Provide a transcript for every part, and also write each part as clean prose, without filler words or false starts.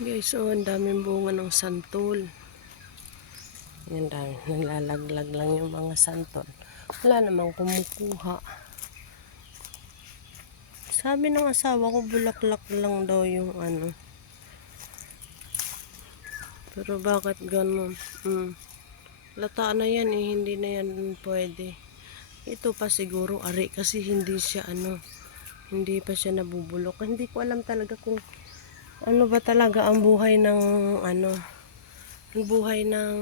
Guys, oh, ang daming bunga ng santol. Yan dami, nalalaglag lang yung mga santol. Wala namang kumukuha. Sabi ng asawa ko, bulaklak lang daw yung ano. Pero bakit ganun? Lata na yan eh, hindi na yan pwede. Ito pa siguro ari kasi hindi siya ano, hindi pa siya nabubulok. Hindi ko alam talaga kung ano ba talaga ang buhay ng ano, ang buhay ng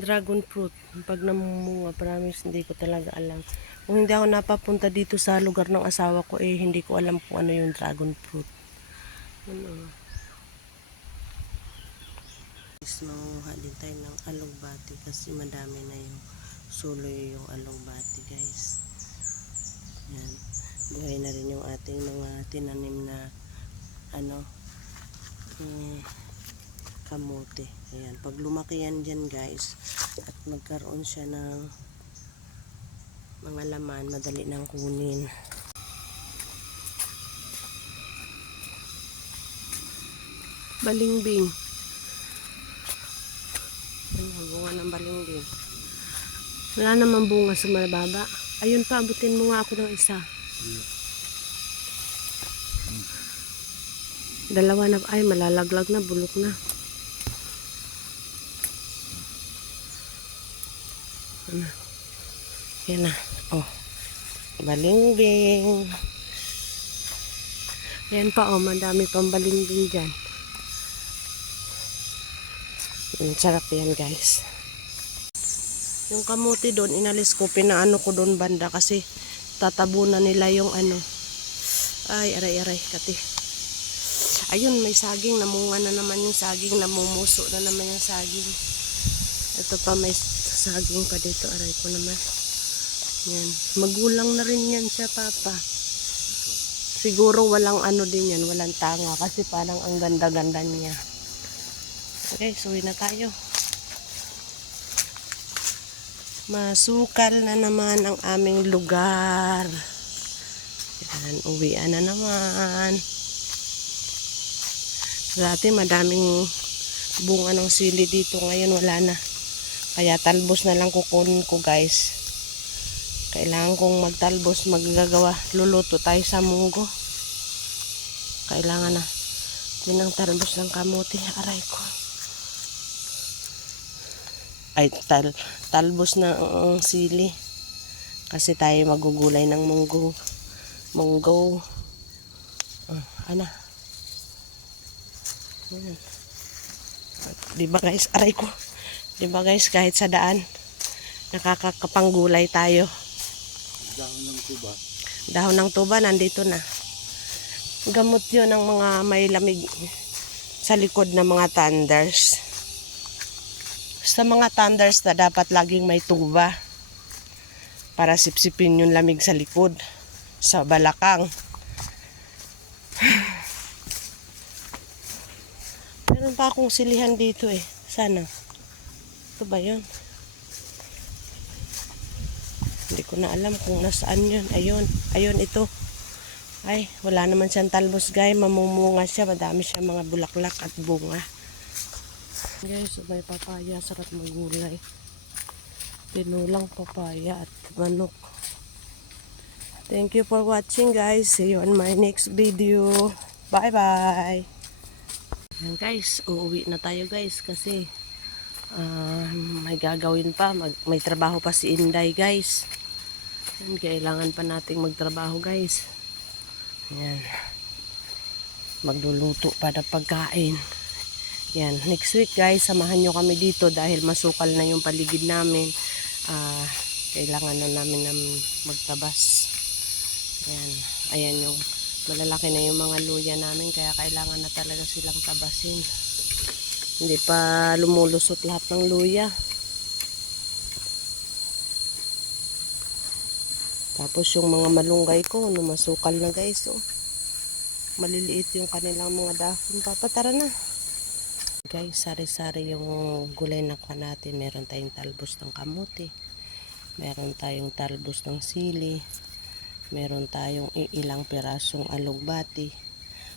dragon fruit. Pag namumunga, promise hindi ko talaga alam. Kung hindi ako napapunta dito sa lugar ng asawa ko eh, hindi ko alam kung ano yung dragon fruit. Ano? Is manguha din tayo ng alugbati kasi madami na yung suloy yung alugbati guys. Yan. Buhay na rin yung ating mga tinanim na ano, kamote. Ayan. Pag lumaki yan dyan guys at magkaroon siya ng mga laman, madali nang kunin. Balimbing. Ano, bunga ng balimbing. Wala naman bunga sa mababa. Ayun pa, abutin mo nga ako ng isa. Dalawa na, ay malalaglag na, bulok na. Ano? Yan na. Oh. Balimbing. Ayan pa, oh, madami pang balimbing dyan. Sarap yan guys. Yung kamuti doon, inalis ko, pinaano ko doon banda kasi tatabunan nila yung ano. Ay, aray-aray, kati. Ayun, may saging, namunga na naman yung saging, namumuso na naman yung saging. Ito pa, may saging pa dito, aray ko naman. Yan, magulang na rin yan siya, papa. Siguro walang ano din yan, walang tanga kasi parang ang ganda-ganda niya. Okay, suwi na tayo. Masukal na naman ang aming lugar. Yan, uwian na naman. Dati madaming bunga ng sili dito, ngayon wala na. Kaya talbos na lang kukunin ko guys. Kailangan kong magtalbos, maggagawa. Luluto tayo sa munggo. Kailangan na din ang talbos ng kamote. Aray ko. Ay, talbos na ang sili. Kasi tayo magugulay ng munggo. Munggo. Ano? Diba guys? Aray ko. Diba guys, kahit sa daan, nakakapanggulay tayo. Dahon ng tuba. Dahon ng tuba, nandito na. Gamot yun ng mga may lamig sa likod ng mga thunders. Sa mga thunders na dapat laging may tuba para sipsipin yung lamig sa likod, sa balakang. Meron pa akong silihan dito eh. Sana. Ito ba yun? Hindi ko na alam kung nasaan yun. Ayun. Ayun ito. Ay, wala naman siyang talbos guys. Mamumunga siya. Madami siya mga bulaklak at bunga. Guys, may papaya. Sarap magulay. Tinulang papaya at manok. Thank you for watching guys. See you on my next video. Bye bye. Yan guys, uuwi na tayo guys kasi may gagawin pa. May trabaho pa si Inday guys. Yan, kailangan pa nating magtrabaho guys. Yan. Magluluto pa ng pagkain. Yan, next week guys, samahan nyo kami dito dahil masukal na yung paligid namin. Kailangan na namin na magtabas. Ayan, ayan yung malalaki na yung mga luya namin kaya kailangan na talaga silang tabasin. Hindi pa lumulusot lahat ng luya. Tapos yung mga malunggay ko, masukal na guys. Oh. Maliliit yung kanilang mga dahon. Papatara na. Guys, sari-sari yung gulay na kwa natin. Meron tayong talbos ng kamote. Meron tayong talbos ng sili. Meron tayong ilang pirasong alugbati.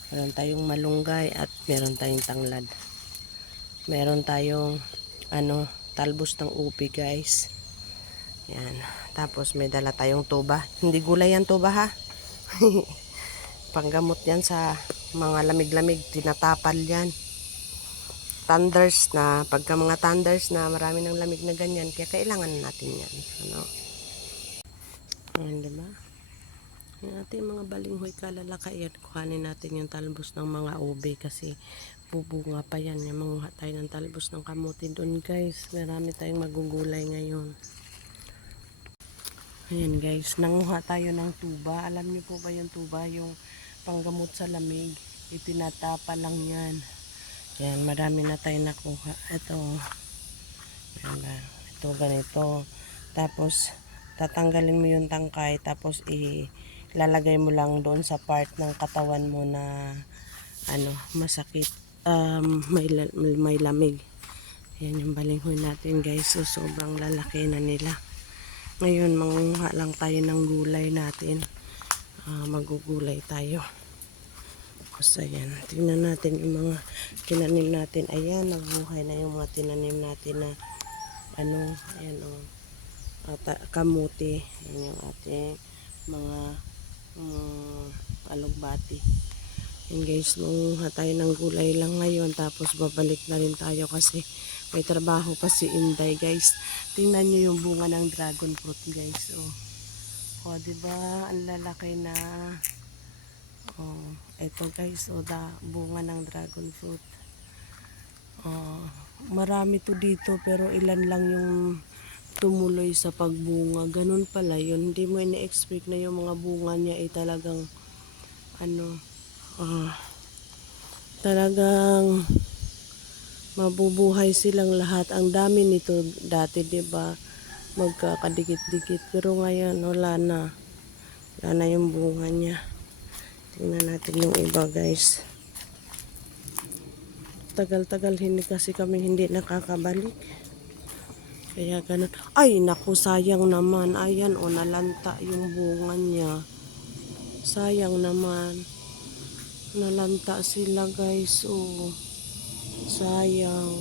Meron tayong malunggay at meron tayong tanglad. Meron tayong talbos ng ubi guys. Yan. Tapos may dala tayong tuba. Hindi gulay yan tuba ha. Panggamot yan sa mga lamig-lamig. Tinatapal yan. Thunders na, pagka mga thunders na marami ng lamig na ganyan, kaya kailangan natin yan. Ayan, diba? Yung ating mga balinghoy kalalakayan, kuhanin natin yung talbos ng mga ube kasi bubunga pa yan. Yung manguha tayo ng talbos ng kamuti doon guys. Marami tayong magugulay ngayon. Ayan guys, nanguha tayo ng tuba. Alam niyo po ba yung tuba? Yung panggamot sa lamig. Itinatapa lang yan. Ayan, marami na tayo nakuha. Ito. Ayan ba? Ito ganito. Tapos, tatanggalin mo yung tangkay. Tapos, ilalagay mo lang doon sa part ng katawan mo na masakit. May lamig. Ayan yung balinghoy natin guys. So, sobrang lalaki na nila. Ngayon, manguha lang tayo ng gulay natin. Magugulay tayo. So, ayan. Tingnan natin yung mga tinanim natin. Ayan, nabuhay na yung mga tinanim natin na ayan kamuti. Ayan yung ating mga alugbati. Ayan guys, manguha tayo ng gulay lang ngayon. Tapos babalik na rin tayo kasi may trabaho pa si Inday guys. Tingnan nyo yung bunga ng dragon fruit guys. O diba? Ang lalaki na. Ito guys, bunga ng dragon fruit. Marami to dito pero ilan lang yung tumuloy sa pagbunga. Ganun pala yun. Hindi mo ina-expect na yung mga bunga niya ay talagang talagang mabubuhay silang lahat. Ang dami nito dati, 'di ba? Magkakadikit-dikit pero ngayon wala na. Wala na yung bunga niya. Tingnan natin yung iba guys. Tagal-tagal kasi kami hindi nakakabalik. Kaya ganun. Ay, naku, sayang naman. Ayan, nalanta yung bunga niya. Sayang naman. Nalanta sila guys. Sayang.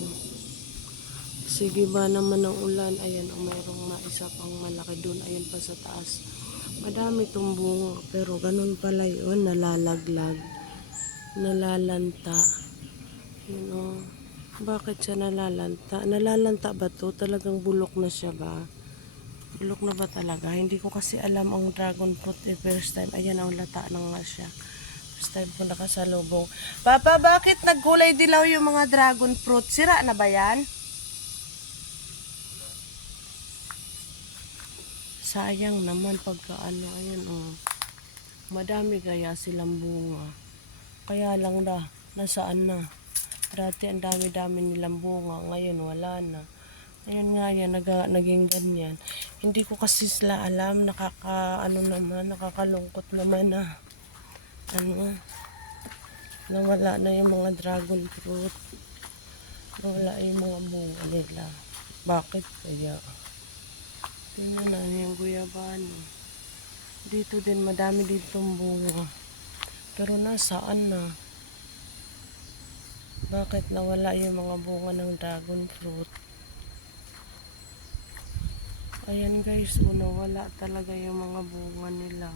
Sige ba naman ng ulan. Ayan, mayroong isa pang malaki doon. Ayan pa sa taas. Madami itong bunga, pero ganun pala yun, nalalaglag, nalalanta. Bakit siya nalalanta? Nalalanta ba to? Talagang bulok na siya ba? Bulok na ba talaga? Hindi ko kasi alam ang dragon fruit first time. Ayan, ang lata na nga siya. First time ko nakasalubong. Papa, bakit naggulay dilaw yung mga dragon fruit? Sira na ba yan? Sayang naman pagka ayan madami kaya silang bunga. Kaya lang nasaan na. Dati ang dami-dami nilang bunga, ngayon wala na. Ayan nga yan, naging ganyan. Hindi ko kasi sila alam, nakakalungkot naman na nawala na yung mga dragon fruit. Nawala yung mga bunga nila. Bakit kaya? Tingnan na yung guyabano. Dito din, madami ditong bunga. Pero nasaan na? Bakit nawala yung mga bunga ng dragon fruit? Ayan guys, nawala talaga yung mga bunga nila.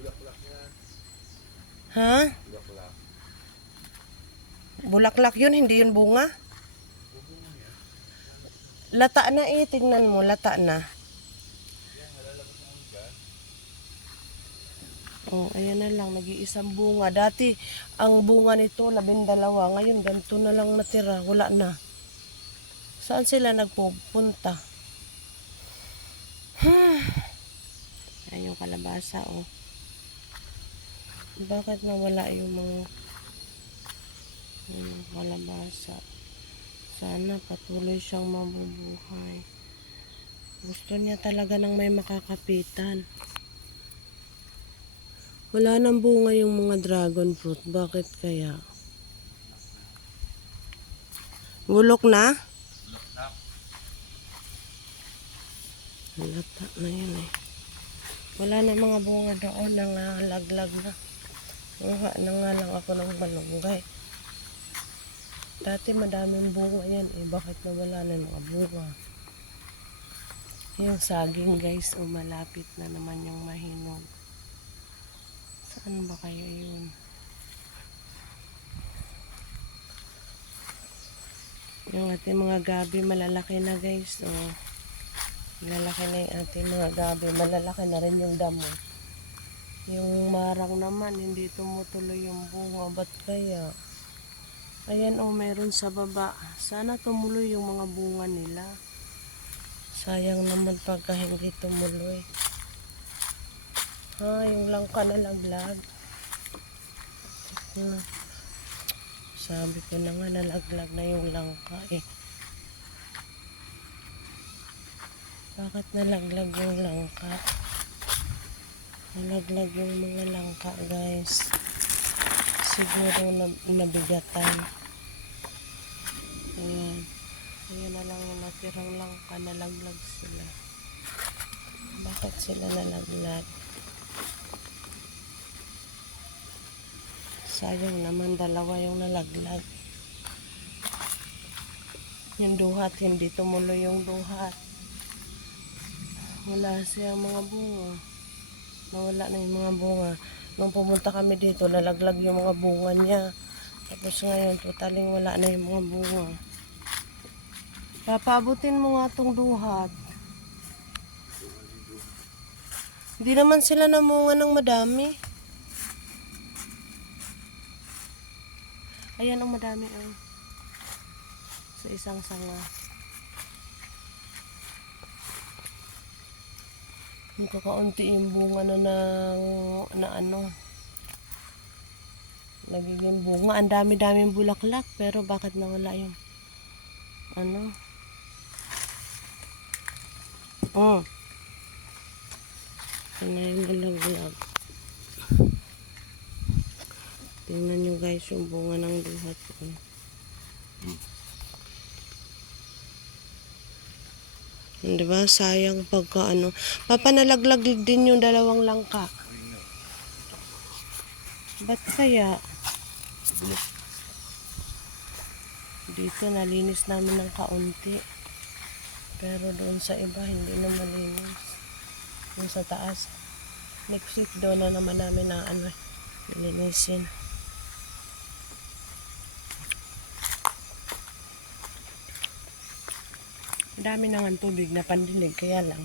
Bulaklak yan. Ha? Bulaklak. Bulaklak yun, hindi yun bunga? Lata na tingnan mo, lata na. Ayan na lang, nag-iisang bunga. Dati, ang bunga nito, 12. Ngayon, ganito na lang natira. Wala na. Saan sila nagpupunta? Ayan yung kalabasa, Bakit nawala yung mga kalabasa? Sana patuloy siyang mabubuhay. Gusto niya talaga ng may makakapitan. Wala nang bunga yung mga dragon fruit. Bakit kaya? Bulok na? Halata na yun Wala na mga bunga doon. Nangalaglag na. Kuha na nga lang ako ng malunggay. Dati madaming bunga yan eh. Bakit nawala na yung mga bunga? Yung saging guys, malapit na naman yung mahinog. Saan ba kaya yun? Yung ating mga gabi malalaki na guys. Oh. Malalaki na yung ating mga gabi. Malalaki na rin yung damo. Yung marang naman, hindi tumutuloy yung bunga. Ba't kaya? Ayan oh, meron sa baba. Sana tumuloy yung mga bunga nila. Sayang naman pagka hindi tumuloy. Yung langka na laglag. Sabi ko na nga, nalaglag na yung langka eh. Bakit nalaglag yung langka? Nalaglag yung mga langka guys. Siguro nabigatan. Ayan. Ayan na lang yung natirang langka, nalaglag sila. Bakit sila nalaglag? Sayang naman, dalawa yung nalaglag. Yung duhat, hindi tumuloy yung duhat. Wala siyang mga bunga. Nawala na yung mga bunga. Nung pumunta kami dito, nalaglag yung mga bunga niya. Tapos ngayon, totaling wala na yung mga bunga. Papaabutin mo nga tong duhat. Hindi naman sila namunga ng madami. Ayan ang madami oh. Sa isang sanga. Yung kakaunti yung bunga na ano. Nagiging bunga. Ang dami-daming bulaklak. Pero bakit nawala yung ano? Oh. Tingnan yung nalaglag. Tingnan nyo guys yung bunga ng duhat ko. Diba? Sayang pagka ano. Papanalaglag din yung dalawang langka. Ba't kaya? Dito nalinis namin ng kaunti. Pero doon sa iba hindi na malinis. Doon sa taas. Next week doon na naman namin na ano, nilinisin. Dami naman tubig na pandinig, kaya lang.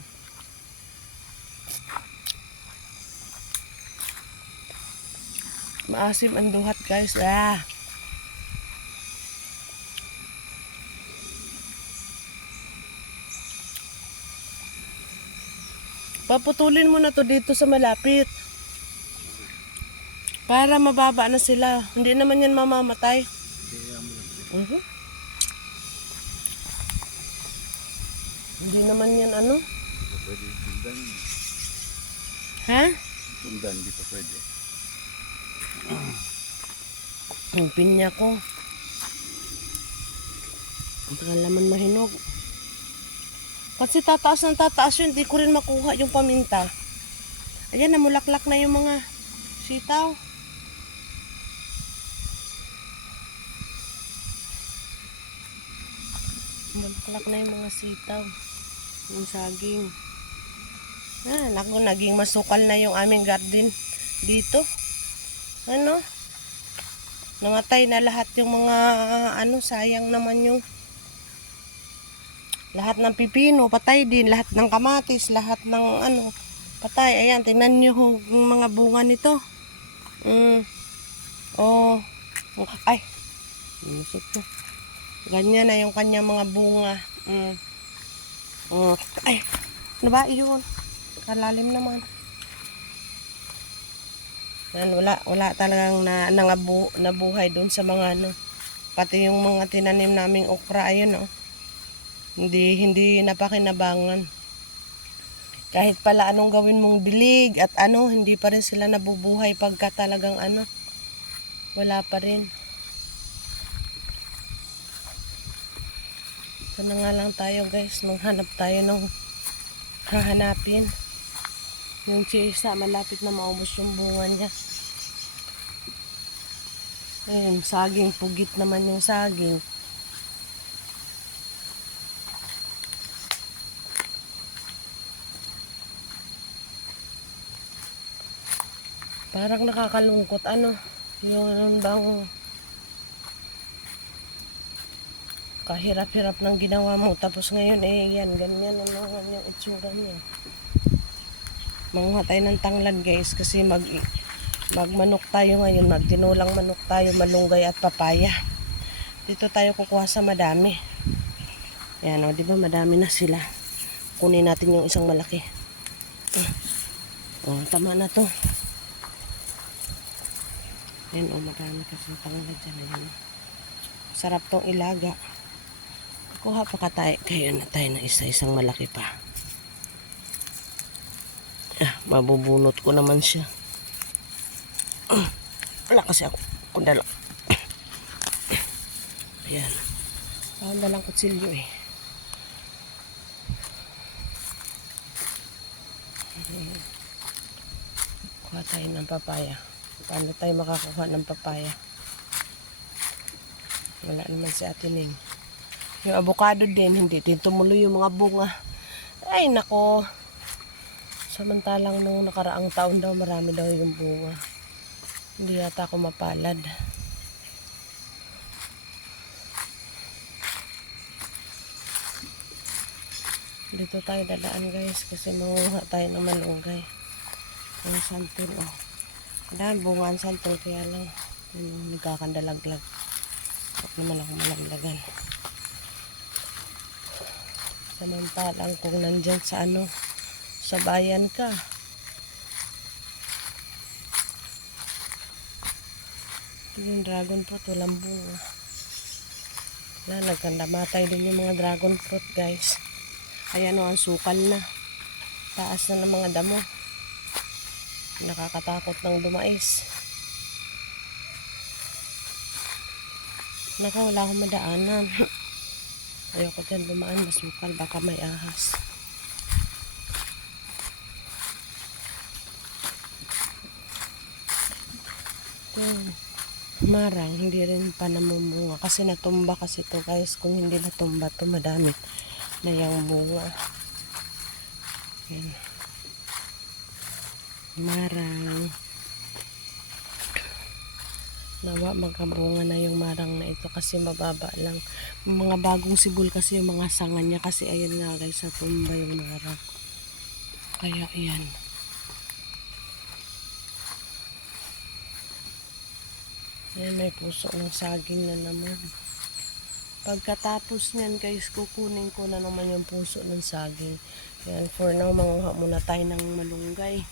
Maasim ang duhat guys. Paputulin mo na to dito sa malapit. Para mababa na sila. Hindi naman yan mamamatay. Hindi naman yan ano. Hindi pa pwede sundan. Ha? Sundan, hindi pa pwede. Ang pinya ko. Ang tagal naman mahinog. Kasi tataas ng tataas yun, hindi ko rin makuha yung paminta. Ayan, namulaklak na yung mga sitaw. Namulaklak na yung mga sitaw. Yung saging. Naku, naging masukal na yung aming garden dito. Ano? Namatay na lahat yung mga ano, sayang naman yung lahat ng pipino, patay din. Lahat ng kamatis, lahat ng ano, patay. Ayan, tingnan nyo yung mga bunga nito. Oh. Ay. Minusot ko. Ganyan na yung kanyang mga bunga. Ay. Ano ba? Iyon. Kalalim naman. Yan, wala talagang nabuhay doon sa mga ano. Pati yung mga tinanim naming okra, ayun oh. Hindi napakinabangan. Kahit pala anong gawin mong dilig at ano, hindi pa rin sila nabubuhay pagka talagang ano, wala pa rin. Ito na nga lang tayo guys, maghanap tayo ng hahanapin. Yung chisa, malapit na maubos yung bunga niya. Ayun, saging. Pugit naman yung saging. Parang nakakalungkot. Ano? Yung bang kahirap-hirap ng ginawa mo. Tapos ngayon, yan. Ganyan naman yung itsura niya. Manguha tayo ng tanglad, guys. Kasi magmanok tayo ngayon. Magtinulang manok tayo, malunggay at papaya. Dito tayo kukuha sa madami. Ayan, o, di ba madami na sila. Kunin natin yung isang malaki. Tama na to. Ayan, madami kasi tanglad dyan. Ayan. Sarap tong ilaga. Kuha pa ka tayo. Kaya na tayo na isa-isang malaki pa. Mabubunot ko naman siya. Wala kasi ako. Kundala. Ayan. Dalang kutsilyo eh. Kuha tayo ng papaya. Paano tayo makakuha ng papaya? Wala naman si Ate Ning. Yung avocado din, hindi din tumuloy yung mga bunga. Ay, nako. Samantalang nung nakaraang taon daw, marami daw yung bunga. Hindi yata ako mapalad. Dito tayo dadaan, guys, kasi manguha tayo ng malunggay. Ang santol, oh. Dahil bunga ang santol, kaya lang nagkakandalaglag. Huwag naman ako malaglagan. Samantalang kung nandyan sa sa bayan ka, yung dragon fruit, walang bunga. Nagkandamatay din yung mga dragon fruit, guys. Ayan o, ang sukal na. Taas na ng mga damo. Nakakatakot ng dumais. Wala akong madaanan. Ayoko dyan dumaan, masukal, baka may ahas. Marang, hindi rin pa namumunga kasi natumba kasi to, guys. Kung hindi natumba to, madami na yung bunga. Yan. Marang. Nawa magkabunga na yung marang na ito kasi mababa lang. Mga bagong sibol kasi yung mga sanga niya kasi ayan nga, guys, natumba yung marang. Kaya ayan. Ayan, may puso ng saging na naman. Pagkatapos niyan, guys, kukunin ko na naman yung puso ng saging. Ayan, for now, manguha muna tayo ng malunggay.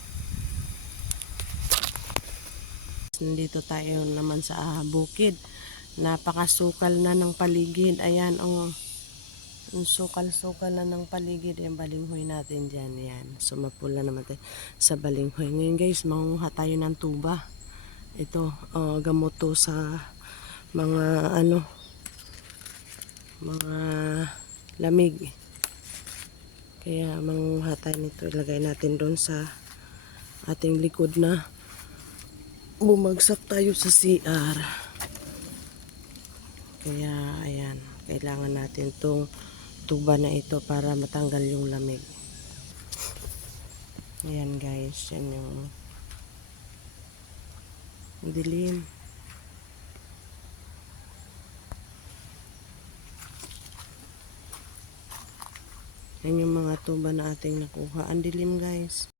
Nandito tayo naman sa bukid. Napakasukal na ng paligid. Ayan, ang sukal-sukal na ng paligid. Yung balinghoy natin dyan. Ayan, sumapula naman tayo sa balinghoy. Ngayon, guys, manguha tayo ng tuba. Ito, gamot to sa mga mga lamig. Kaya manguha tayo nito. Ilagay natin doon sa ating likod na bumagsak tayo sa CR. Kaya ayan, kailangan natin tong tuba na ito para matanggal yung lamig. Ayan, guys, yan yung dilim. Yan yung mga tuba na ating nakuha. Ang dilim, guys.